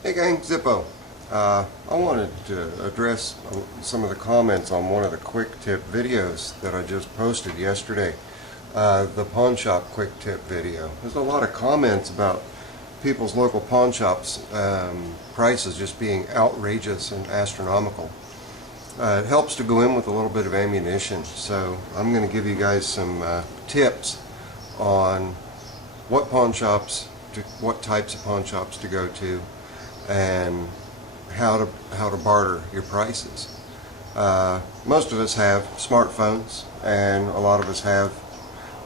Hey gang, Zippo. I wanted to address some of the comments on one of the quick tip videos that I just posted yesterday. The pawn shop quick tip video. There's a lot of comments about people's local pawn shops prices just being outrageous and astronomical. It helps to go in with a little bit of ammunition, so I'm going to give you guys some tips on what pawn shops, what types of pawn shops to go to, and how to barter your prices. Most of us have smartphones, and a lot of us have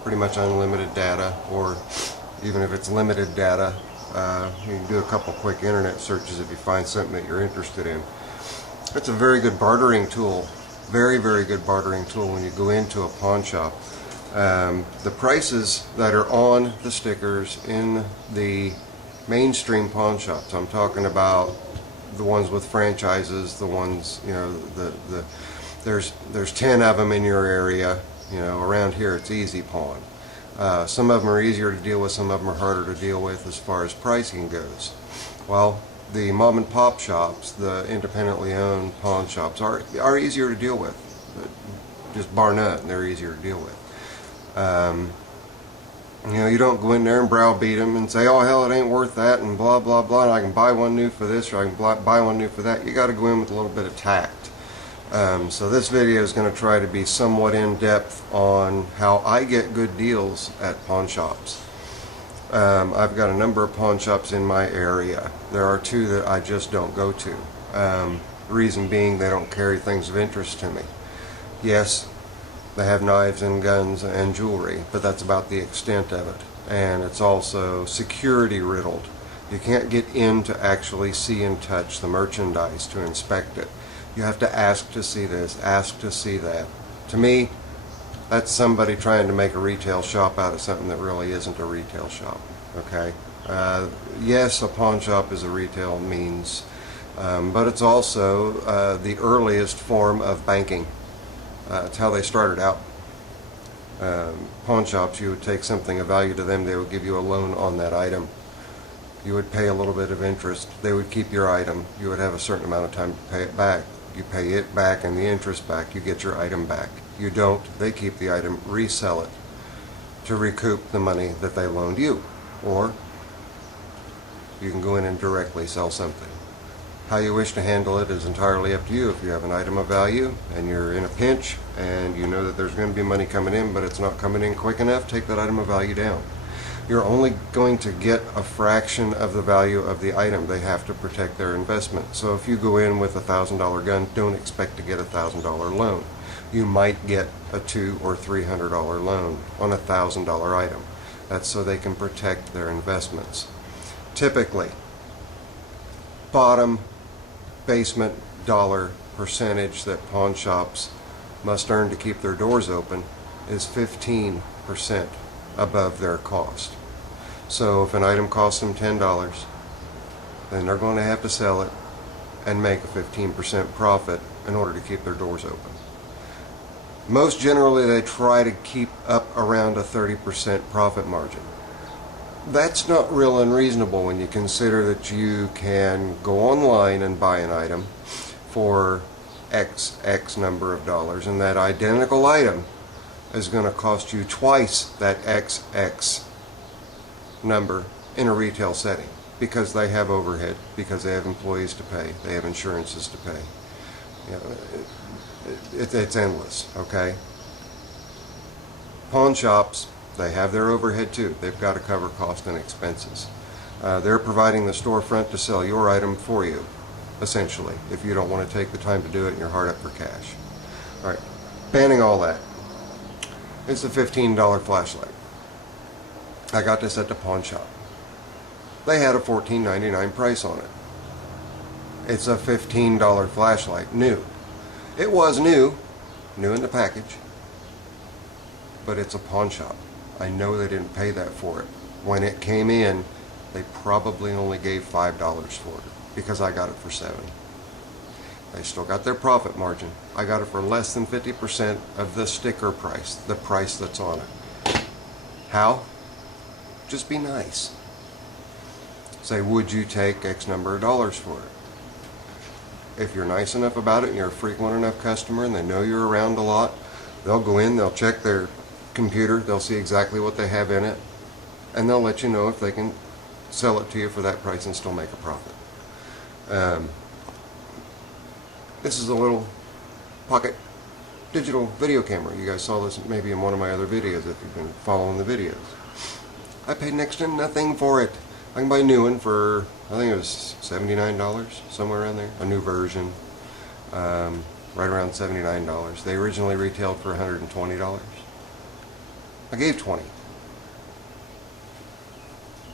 pretty much unlimited data, or even if it's limited data, you can do a couple quick internet searches if you find something that you're interested in. It's a very good bartering tool, very good bartering tool when you go into a pawn shop. The prices that are on the stickers in the mainstream pawn shops, I'm talking about the ones with franchises, the ones, you know, there's 10 of them in your area. You know, around here it's easy pawn. Some of them are easier to deal with, some of them are harder to deal with as far as pricing goes. Well, the mom and pop shops, the independently owned pawn shops are easier to deal with. Just bar none, they're easier to deal with. You know, you don't go in there and browbeat them and say, oh hell, it ain't worth that, and blah blah blah, and I can buy one new for this, or I can buy one new for that. You got to go in with a little bit of tact. So this video is going to try to be somewhat in depth on how I get good deals at pawn shops. I've got a number of pawn shops in my area. There are two that I just don't go to. The reason being, they don't carry things of interest to me. Yes, they have knives and guns and jewelry, but that's about the extent of it. And it's also security riddled. You can't get in to actually see and touch the merchandise to inspect it. You have to ask to see this, ask to see that. To me, that's somebody trying to make a retail shop out of something that really isn't a retail shop. Okay? Yes, a pawn shop is a retail means, but it's also the earliest form of banking. It's how they started out. Pawn shops, you would take something of value to them, they would give you a loan on that item. You would pay a little bit of interest. They would keep your item. You would have a certain amount of time to pay it back. You pay it back and the interest back, you get your item back. You don't, they keep the item, resell it to recoup the money that they loaned you. Or you can go in and directly sell something. How you wish to handle it is entirely up to you. If you have an item of value and you're in a pinch and you know that there's going to be money coming in but it's not coming in quick enough, take that item of value down. You're only going to get a fraction of the value of the item. They have to protect their investment. So if you go in with a $1,000 gun, don't expect to get a $1,000 loan. You might get a $200 or $300 loan on a $1,000 item. That's so they can protect their investments. Typically, bottom basement dollar percentage that pawn shops must earn to keep their doors open is 15% above their cost. So if an item costs them $10, then they're going to have to sell it and make a 15% profit in order to keep their doors open. Most generally they try to keep up around a 30% profit margin. That's not real unreasonable when you consider that you can go online and buy an item for X number of dollars, and that identical item is going to cost you twice that XX number in a retail setting, because they have overhead, because they have employees to pay, they have insurances to pay. You know, it's endless, okay? Pawn shops, they have their overhead too. They've got to cover cost and expenses. They're providing the storefront to sell your item for you, essentially, if you don't want to take the time to do it and you're hard up for cash. All right, banning all that. It's a $15 flashlight. I got this at the pawn shop. They had a $14.99 price on it. It's a $15 flashlight, new. It was new in the package, but it's a pawn shop. I know they didn't pay that for it. When it came in, they probably only gave $5 for it, because I got it for $7. They still got their profit margin. I got it for less than 50% of the sticker price, the price that's on it. How? Just be nice. Say, would you take X number of dollars for it? If you're nice enough about it and you're a frequent enough customer and they know you're around a lot, they'll go in, they'll check their computer, they'll see exactly what they have in it, and they'll let you know if they can sell it to you for that price and still make a profit. This is a little pocket digital video camera. You guys saw this maybe in one of my other videos if you've been following the videos. I paid next to nothing for it. I can buy a new one for, I think it was $79, somewhere around there. A new version, right around $79. They originally retailed for $120. I gave $20.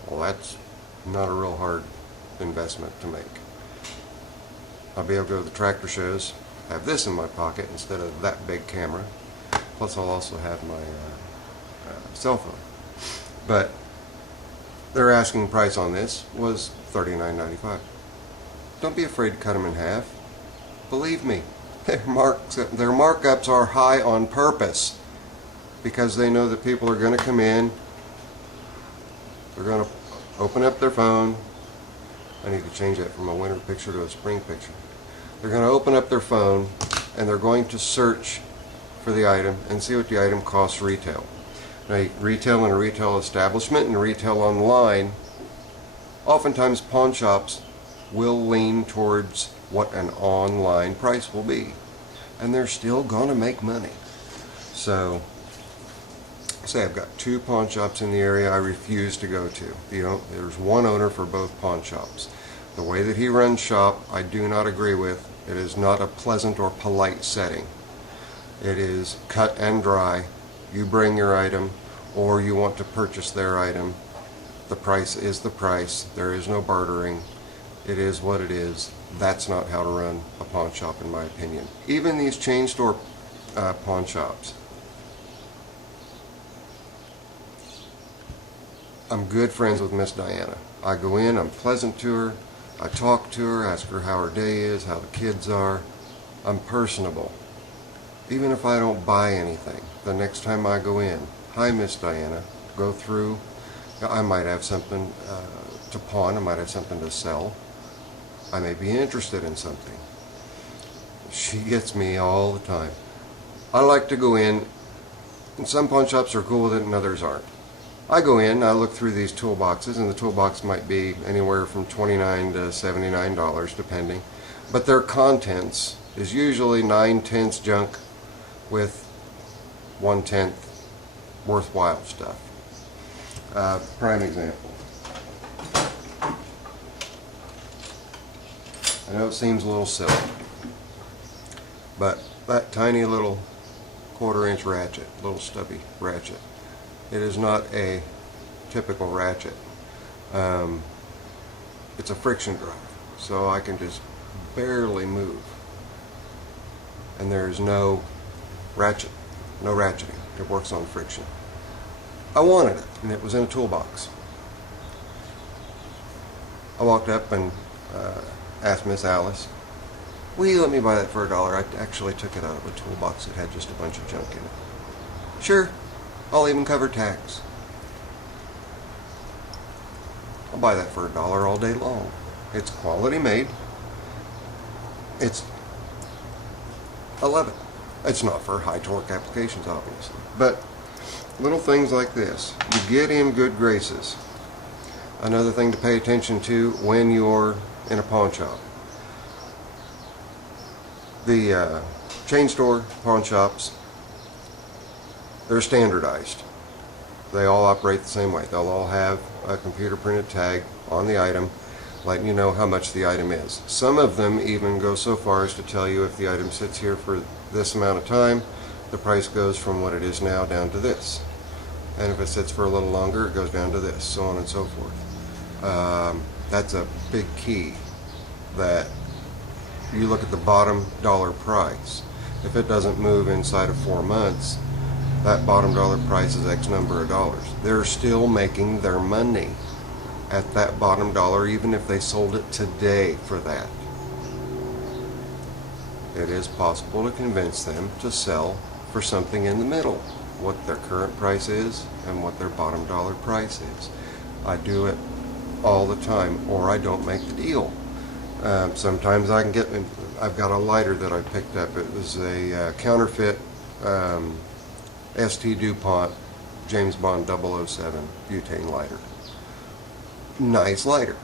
Well, that's not a real hard investment to make. I'll be able to go to the tractor shows, have this in my pocket instead of that big camera. Plus I'll also have my cell phone. But their asking price on this was $39.95. Don't be afraid to cut them in half. Believe me, their markups are high on purpose because they know that people are going to come in, they're going to open up their phone. I need to change that from a winter picture to a spring picture. They're going to open up their phone and they're going to search for the item and see what the item costs retail. Now, retail in a retail establishment and retail online, oftentimes pawn shops will lean towards what an online price will be. And they're still going to make money. So, say I've got 2 pawn shops in the area I refuse to go to. There's one owner for both pawn shops. The way that he runs shop, I do not agree with. It is not a pleasant or polite setting. It is cut and dry. You bring your item, or you want to purchase their item. The price is the price. There is no bartering. It is what it is. That's not how to run a pawn shop, in my opinion. Even these chain store pawn shops. I'm good friends with Miss Diana. I go in, I'm pleasant to her, I talk to her, ask her how her day is, how the kids are. I'm personable. Even if I don't buy anything, the next time I go in, hi Miss Diana, go through, I might have something to pawn, I might have something to sell, I may be interested in something. She gets me all the time. I like to go in, and some pawn shops are cool with it and others aren't. I go in, I look through these toolboxes, and the toolbox might be anywhere from $29 to $79 depending, but their contents is usually 9/10 junk with 1/10 worthwhile stuff. Prime example. I know it seems a little silly, but that tiny little 1/4-inch ratchet, little stubby ratchet, it is not a typical ratchet. It's a friction drive, so I can just barely move. And there's no ratchet, no ratcheting. It works on friction. I wanted it, and it was in a toolbox. I walked up and asked Miss Alice, will you let me buy that for $1? I actually took it out of a toolbox that had just a bunch of junk in it. Sure. I'll even cover tax. I'll buy that for $1 all day long. It's quality made. I love it. It's not for high torque applications, obviously, but little things like this, you get in good graces. Another thing to pay attention to when you're in a pawn shop. The chain store pawn shops, they're standardized. They all operate the same way. They'll all have a computer printed tag on the item letting you know how much the item is. Some of them even go so far as to tell you if the item sits here for this amount of time, the price goes from what it is now down to this. And if it sits for a little longer, it goes down to this, so on and so forth. That's a big key, that you look at the bottom dollar price. If it doesn't move inside of 4 months, that bottom dollar price is X number of dollars. They're still making their money at that bottom dollar, even if they sold it today for that. It is possible to convince them to sell for something in the middle, what their current price is and what their bottom dollar price is. I do it all the time, or I don't make the deal. Sometimes I can get, I've got a lighter that I picked up. It was a counterfeit ST DuPont James Bond 007 butane lighter. Nice lighter,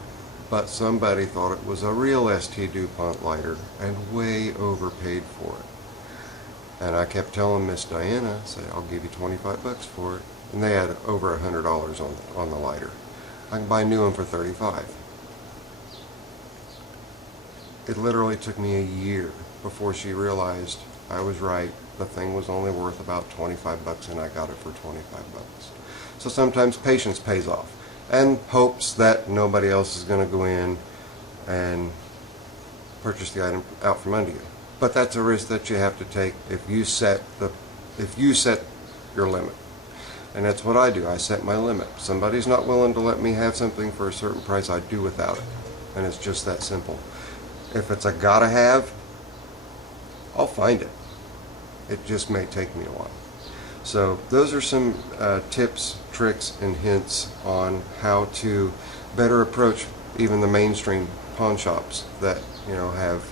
but somebody thought it was a real ST DuPont lighter and way overpaid for it. And I kept telling Miss Diana, say, I'll give you 25 bucks for it. And they had over $100 on the lighter. I can buy a new one for 35. It literally took me a year before she realized I was right. The thing was only worth about 25 bucks and I got it for 25 bucks. So sometimes patience pays off, and hopes that nobody else is going to go in and purchase the item out from under you. But that's a risk that you have to take if you set your limit. And that's what I do. I set my limit. If somebody's not willing to let me have something for a certain price, I do without it. And it's just that simple. If it's a gotta have, I'll find it. It just may take me a while. So those are some tips, tricks, and hints on how to better approach even the mainstream pawn shops that, you know, have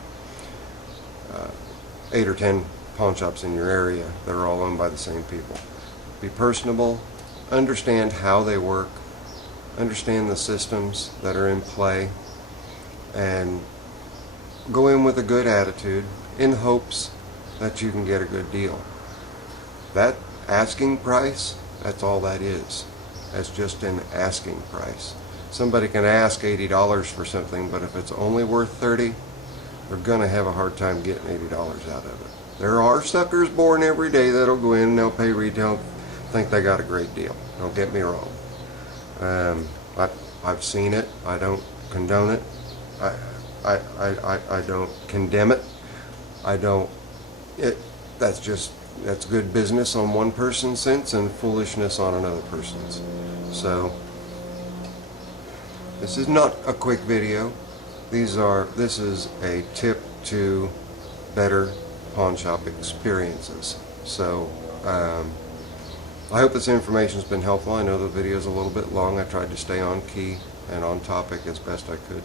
8 or 10 pawn shops in your area that are all owned by the same people. Be personable, understand how they work, understand the systems that are in play, and go in with a good attitude in hopes that you can get a good deal. That asking price, that's all that is. That's just an asking price. Somebody can ask $80 for something, but if it's only worth $30, they're going to have a hard time getting $80 out of it. There are suckers born every day that'll go in and they'll pay retail, think they got a great deal. Don't get me wrong. I've seen it. I don't condone it. I don't condemn it. That's good business on one person's sense and foolishness on another person's. So this is not a quick video. This is a tip to better pawn shop experiences. So I hope this information has been helpful. I know the video is a little bit long. I tried to stay on key and on topic as best I could.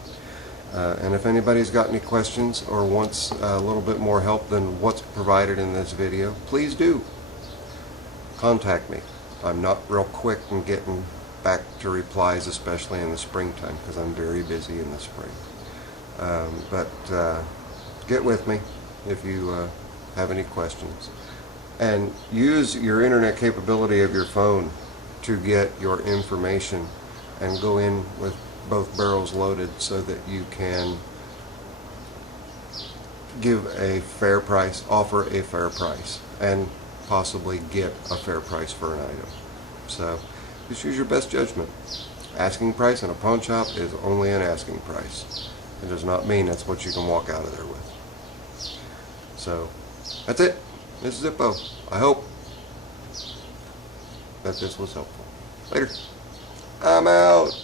And if anybody's got any questions or wants a little bit more help than what's provided in this video, please do contact me. I'm not real quick in getting back to replies, especially in the springtime, because I'm very busy in the spring. But get with me if you have any questions. And use your internet capability of your phone to get your information and go in with both barrels loaded so that you can give a fair price, offer a fair price, and possibly get a fair price for an item. So just use your best judgment. Asking price in a pawn shop is only an asking price. It does not mean that's what you can walk out of there with. So that's it. This is Zippo. I hope that this was helpful. Later. I'm out.